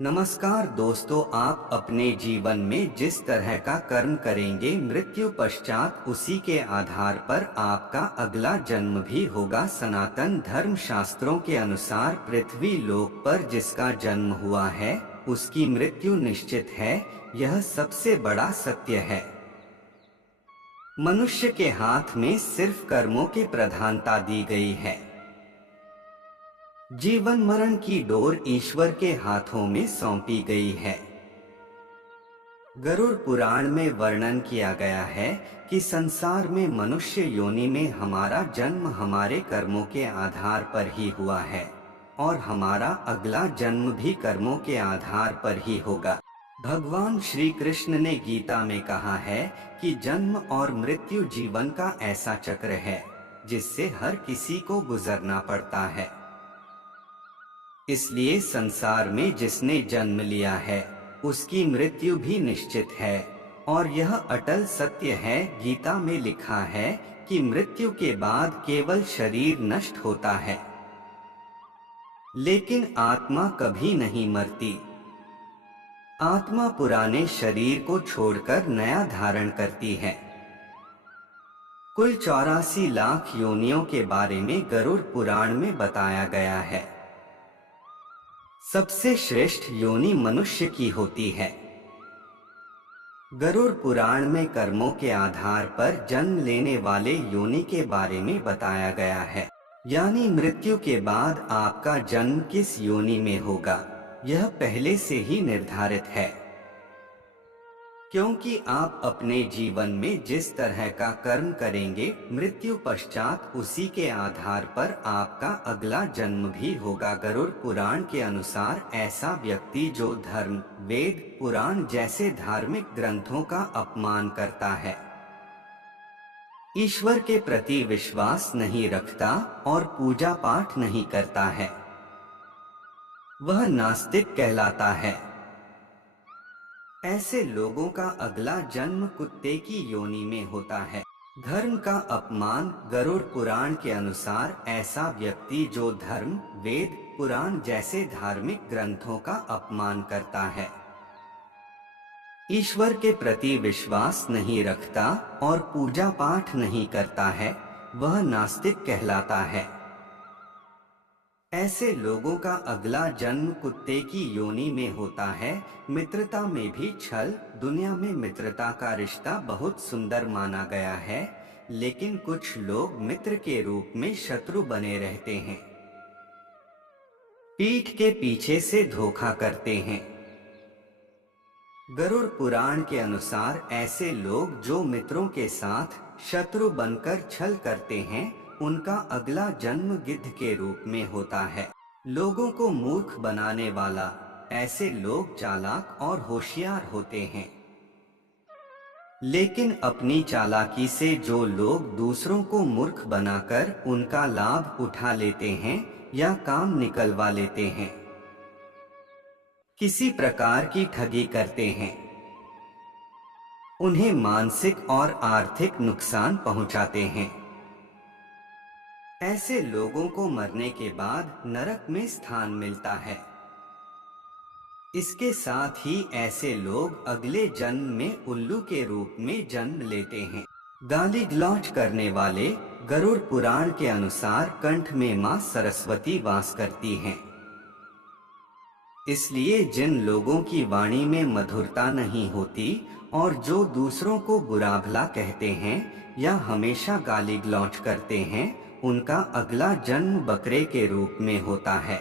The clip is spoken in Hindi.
नमस्कार दोस्तों, आप अपने जीवन में जिस तरह का कर्म करेंगे मृत्यु पश्चात उसी के आधार पर आपका अगला जन्म भी होगा। सनातन धर्म शास्त्रों के अनुसार पृथ्वी लोक पर जिसका जन्म हुआ है उसकी मृत्यु निश्चित है। यह सबसे बड़ा सत्य है। मनुष्य के हाथ में सिर्फ कर्मों की प्रधानता दी गई है। जीवन मरण की डोर ईश्वर के हाथों में सौंपी गई है। गरुड़ पुराण में वर्णन किया गया है कि संसार में मनुष्य योनि में हमारा जन्म हमारे कर्मों के आधार पर ही हुआ है और हमारा अगला जन्म भी कर्मों के आधार पर ही होगा। भगवान श्री कृष्ण ने गीता में कहा है कि जन्म और मृत्यु जीवन का ऐसा चक्र है जिससे हर किसी को गुजरना पड़ता है। इसलिए संसार में जिसने जन्म लिया है उसकी मृत्यु भी निश्चित है और यह अटल सत्य है। गीता में लिखा है कि मृत्यु के बाद केवल शरीर नष्ट होता है, लेकिन आत्मा कभी नहीं मरती। आत्मा पुराने शरीर को छोड़कर नया धारण करती है। कुल 84 लाख योनियों के बारे में गरुड़ पुराण में बताया गया है। सबसे श्रेष्ठ योनि मनुष्य की होती है। गरुड़ पुराण में कर्मों के आधार पर जन्म लेने वाले योनि के बारे में बताया गया है, यानी मृत्यु के बाद आपका जन्म किस योनि में होगा यह पहले से ही निर्धारित है। क्योंकि आप अपने जीवन में जिस तरह का कर्म करेंगे मृत्यु पश्चात उसी के आधार पर आपका अगला जन्म भी होगा। गरुड़ पुराण के अनुसार ऐसा व्यक्ति जो धर्म, वेद, पुराण जैसे धार्मिक ग्रंथों का अपमान करता है, ईश्वर के प्रति विश्वास नहीं रखता और पूजा पाठ नहीं करता है, वह नास्तिक कहलाता है। ऐसे लोगों का अगला जन्म कुत्ते की योनि में होता है। धर्म का अपमान। गरुड़ पुराण के अनुसार ऐसा व्यक्ति जो धर्म, वेद, पुराण जैसे धार्मिक ग्रंथों का अपमान करता है, ईश्वर के प्रति विश्वास नहीं रखता और पूजा पाठ नहीं करता है, वह नास्तिक कहलाता है। ऐसे लोगों का अगला जन्म कुत्ते की योनि में होता है। मित्रता में भी छल। दुनिया में मित्रता का रिश्ता बहुत सुंदर माना गया है, लेकिन कुछ लोग मित्र के रूप में शत्रु बने रहते हैं, पीठ के पीछे से धोखा करते हैं। गरुड़ पुराण के अनुसार ऐसे लोग जो मित्रों के साथ शत्रु बनकर छल करते हैं उनका अगला जन्म गिद्ध के रूप में होता है। लोगों को मूर्ख बनाने वाला। ऐसे लोग चालाक और होशियार होते हैं, लेकिन अपनी चालाकी से जो लोग दूसरों को मूर्ख बनाकर उनका लाभ उठा लेते हैं या काम निकलवा लेते हैं, किसी प्रकार की ठगी करते हैं, उन्हें मानसिक और आर्थिक नुकसान पहुंचाते हैं। ऐसे लोगों को मरने के बाद नरक में स्थान मिलता है। इसके साथ ही ऐसे लोग अगले जन्म में उल्लू के रूप में जन्म लेते हैं। गाली गलौज करने वाले। गरुड़ पुराण के अनुसार कंठ में मां सरस्वती वास करती हैं। इसलिए जिन लोगों की वाणी में मधुरता नहीं होती और जो दूसरों को बुरा भला कहते हैं या हमेशा गाली गलौज करते हैं उनका अगला जन्म बकरे के रूप में होता है।